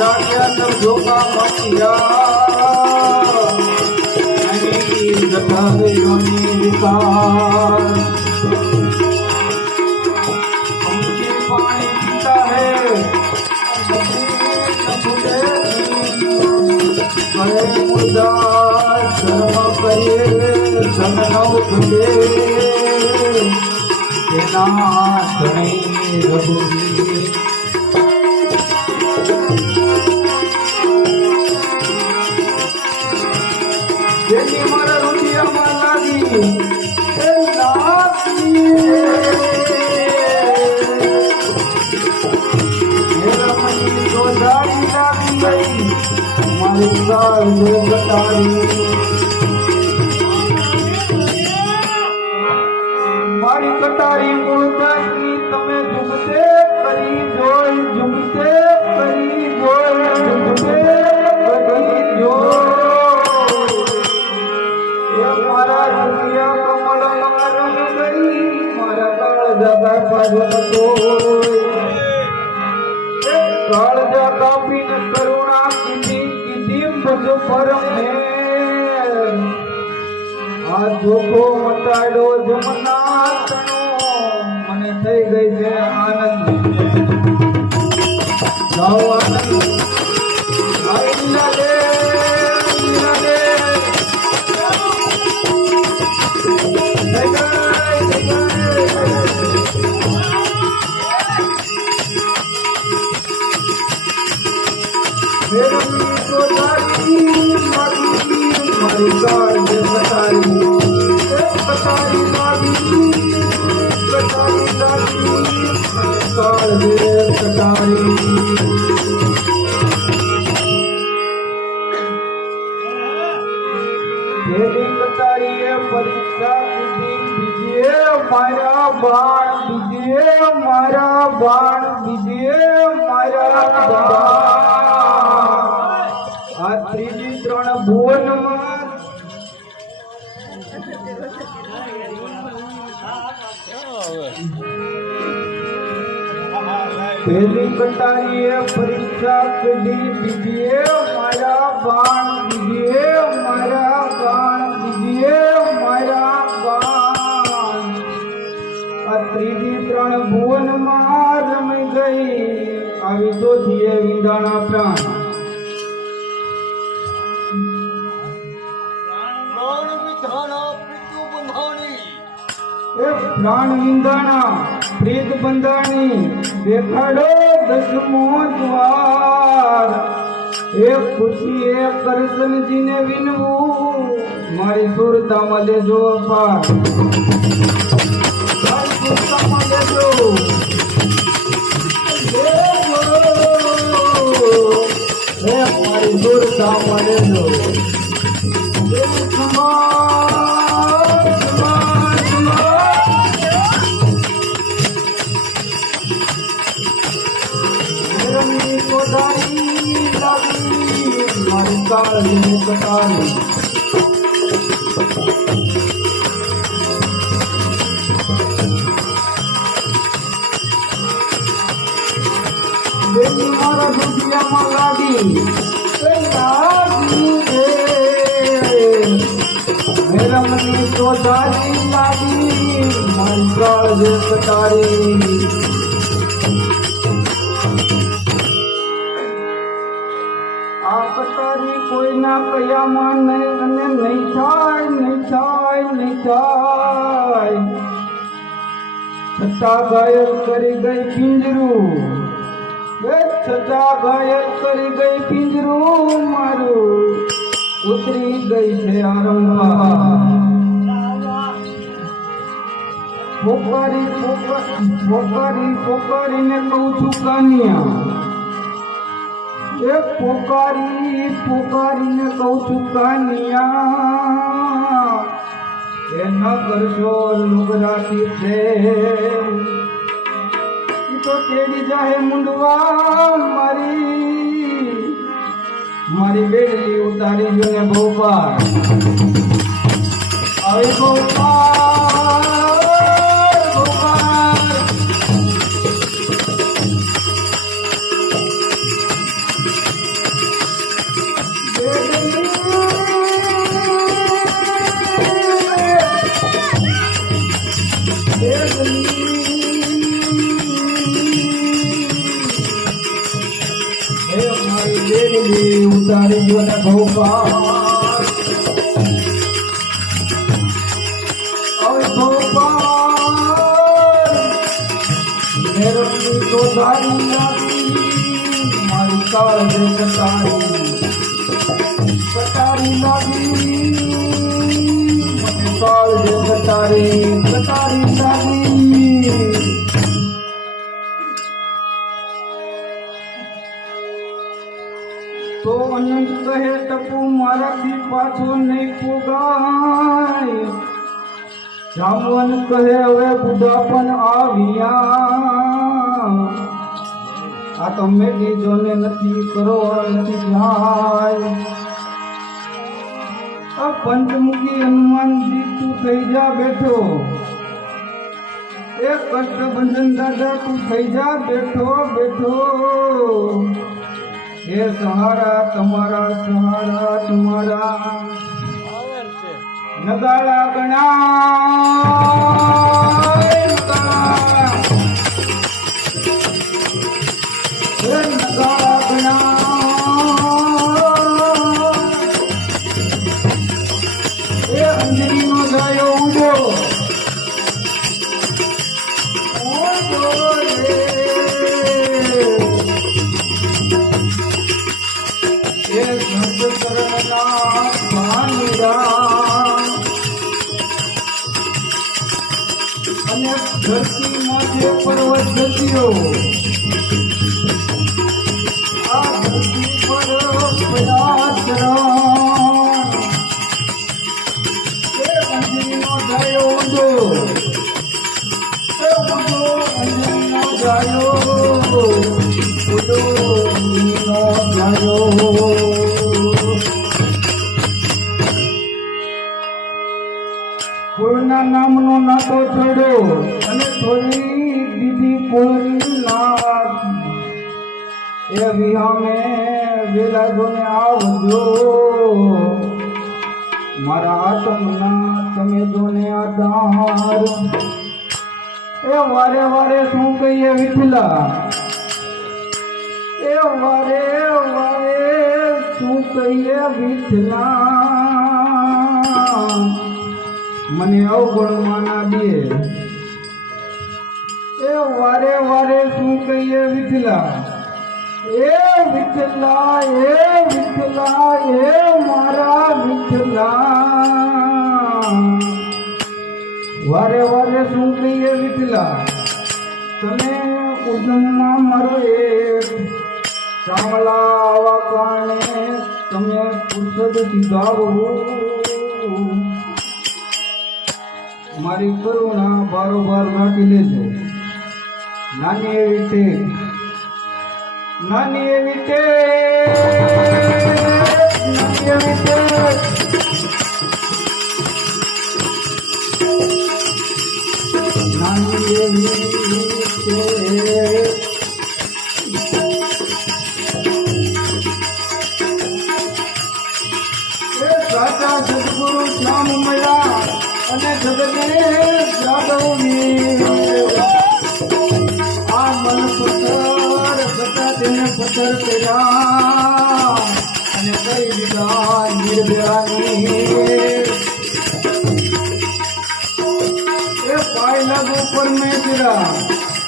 जाग्या तब झोका मकिया नहीं जगह योनि विकार हमकी पानी पीता है करे उदार धर्म करे समनव तुझे के नाथ नहीं रघुवीर જેની મારા રૂપિયામાં લાગી એ લાગી મેરા મની તો જાડી લાગી ગઈ મારી સાલ ને બતાડી મારી કટારી મૂળદાસની તમે ઝુમતે કરી જોઈ ઝુમતે કરી જોઈ ઝુમતે કરી જોઈ મારા રૂપિયા કમળ રંગ ગઈ મારા કાળજા પાડો કાળજા કાપીને કરુણા કીધી બધો પરમ આ જોખો મટાડો જમનાથનો મને થઈ ગઈ છે આનંદ જાઓ આનંદ આઈલા રે મારા બાણ બીજે મારા આ ત્રીજી ત્રણ ભુવનમાં પહેલી કટારીએ પરીક્ષા કીધી બીજે મારા બાણ બીજે મારા બાણ બીજે મારા બાણ આ ત્રીજી ત્રણ ભુવનમાં રમી ગઈ આવી ચોથીએ વિંધાણા પ્રાણ પ્રાણ વિંધાણા પ્રીત બંધાણી દેખાડો દસમો દ્વાર એ ખુશી એ કરશનજીને વિનવું મારી સુરતામાં લેજો અપાર મારી સુરતામાં લેજો મારી કાળની કટારી મારા દુનિયામાં લાગી મેરા મની તો જાડી લાગી મારી કાળની કટારી કોઈના કયામાં નહીં અને નહીં થાય નહીં થાય નહીં થાય છતાં ઘાયલ કરી ગઈ પિંજરું છતાં ઘાયલ કરી ગઈ પિંજરું મારું ઉતરી ગઈ છે આરંભા પોકારી પોકારી પોકારીને કહું છું કાનિયા એ પોકારીને કહું છું કાનિયા એ ન કરશો લુગરાતી છે તો તેડી જાહે મુંડવા મારી બેડલી ઉતારી જોને ભોપાલ આવી ભોપાલ ભોપાલ ઉતારી ગયો ને ભોપાલ હવે ભોપાલ મેરમની તો ધારી લાગી મારી કાળજે કટારી લાગી મને કાળજે કટારી લાગી તો અનંત કહે ટપુ મારાથી પાછો નહીં પોગાય જામવન કહે હવે બુઢા પણ આવ્યા આ તો મેલી જોને નથી કરો નથી જાય આ પંચમુખી હનુમાનજી તું થઈ જા બેઠો એ કષ્ટભંજન દાદા તું થઈ જા બેઠો એ સહારા તમારા નગાડા ગણાય નગાડા ગણાય એ અંજની નો જાયો ઊંડો અને ધરતીમાં જે પર્વત જતીઓ આ ધરતી પર પદાચરણ એ અંજનીનો જાયો ઊંડો અંજનીનો જાયો કુળના નામનો નાતો છોડ્યો અને થોડી દીધી કુળના એ વિહામે વેલા જોને આવજો મારા આત્મના તમે જોને આધાર એ વારે વારે શું કહીએ વિઠલા એ વારે શું કહીએ વિઠલા મને અવગણમાં ના દે એ વારે શું કહીએ વિઠલા એ મારા વિઠલા વારે શું કહીએ વિઠલા તમે ઉજમમાં મારો એક સામલા આવા કારણે તમે પુરુષદ સિધાવો મારી કરુણા બારોબાર રાખી લેજો નાની એવી ટેક નાની એવી રાજા સદગુરુ શ્યામ મળ્યા અને જગદીશ યાદવની આ મન પથ્થર બધા તેને પથ્થર કર્યા અને કઈ દીધા નિર્ભયાની એ પાય લાગુ પરમેશ્વરા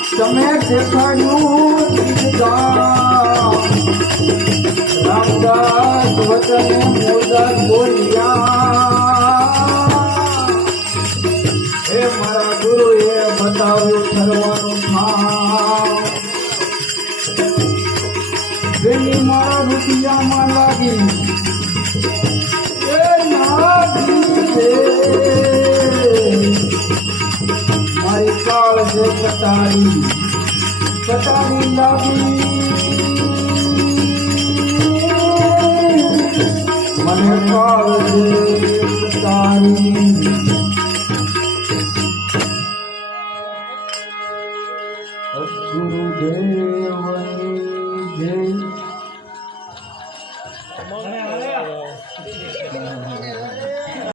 તમે દેખાડ્યું રામદાસ વચને મૂળદાસ બોલ્યા એ મારા ગુરુએ બતાવ્યું ઠરવાનું ઠામ જેની મારા રૂપિયામાં લાગી એ મારી કાળ છે કટારી લાગી મને કાળ છે કટારી ગુરુદેવની જય